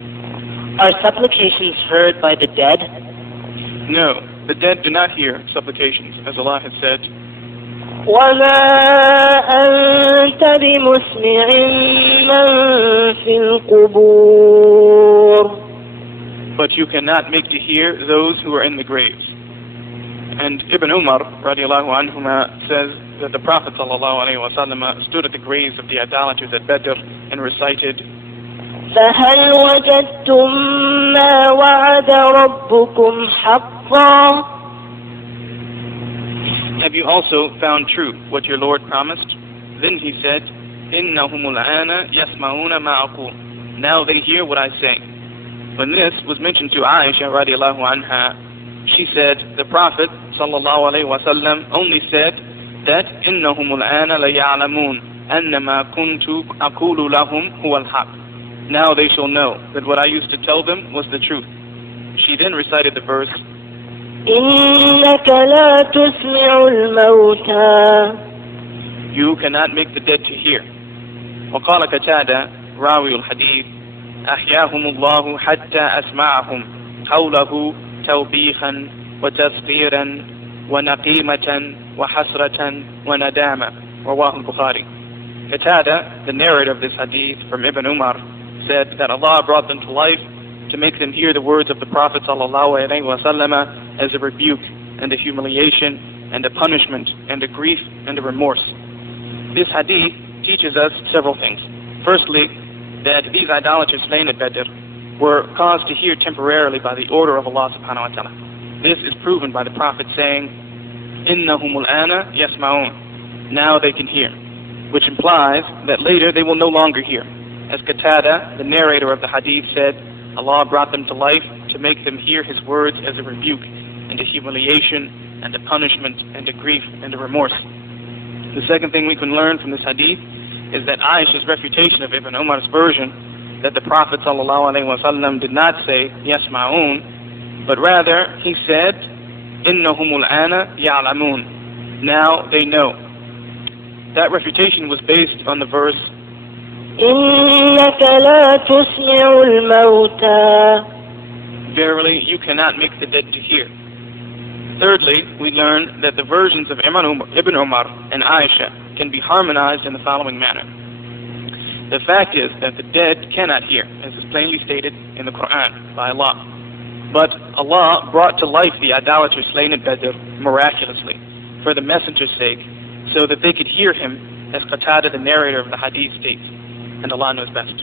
Are supplications heard by the dead? No, the dead do not hear supplications, as Allah has said, وَمَا أَنْتَ بِمُسْمِعٍ مَّن فِي الْقُبُورِ. but you cannot make to hear those who are in the graves. And Ibn Umar radiallahu anhuma says that the Prophet sallallahu alayhi wa sallam stood at the graves of the idolaters at Badr and recited, فَهَلْ وَجَدتُّم مَّا وَعَدَ رَبُّكُمْ حَقًّا. have you also found true what your Lord promised? Then he said, إِنَّهُمُ الْآنَ يَسْمَعُونَ مَا أَقُولُ. Now they hear what I say. When this was mentioned to Aisha radiallahu anha, she said, the Prophet sallallahu alayhi wa sallam only said that إِنَّهُمُ الْآنَ لَيَعْلَمُونَ أَنَّمَا كُنْتُ أَقُولُ لَهُمْ هُوَ الْحَقِّ. Now they shall know that what I used to tell them was the truth. She then recited the verse, إِنَّكَ لَا تُسْمِعُ الْمَوْتَى. you cannot make the dead to hear. وقال قتادة راوي الحديث أحياهم الله حتى أسمعهم قوله توبيخا وتذكيرا ونقيمة وحسرة وندامة. رواه البخاري. Qatada, the narrator of this hadith from Ibn Umar, said that Allah brought them to life to make them hear the words of the Prophet ﷺ as a rebuke and a humiliation and a punishment and a grief and a remorse. This hadith teaches us several things. Firstly, that these idolaters slain at Badr were caused to hear temporarily by the order of Allah subhanahu wa ta'ala. This is proven by the Prophet saying, إِنَّهُمُ الْآنَ يَسْمَعُونَ. Now they can hear, which implies that later they will no longer hear. As Qatada, the narrator of the hadith, said, Allah brought them to life to make them hear His words as a rebuke and a humiliation and a punishment and a grief and a remorse. The second thing we can learn from this hadith is that Aisha's refutation of Ibn Umar's version that the Prophet ﷺ did not say yasma'un, but rather he said إِنَّهُمُ الْآنَ يَعْلَمُونَ. Now they know. That refutation was based on the verse إِنَّكَ لَا تُسْمِعُ الْمَوْتَى. verily you cannot make the dead to hear. Thirdly, we learn that the versions of Ibn Umar and Aisha can be harmonized in the following manner. The fact is that the dead cannot hear, as is plainly stated in the Quran by Allah. But Allah brought to life the idolaters slain at Badr miraculously, for the messenger's sake, so that they could hear him, as Qatada, the narrator of the hadith, states. And Allah knows best.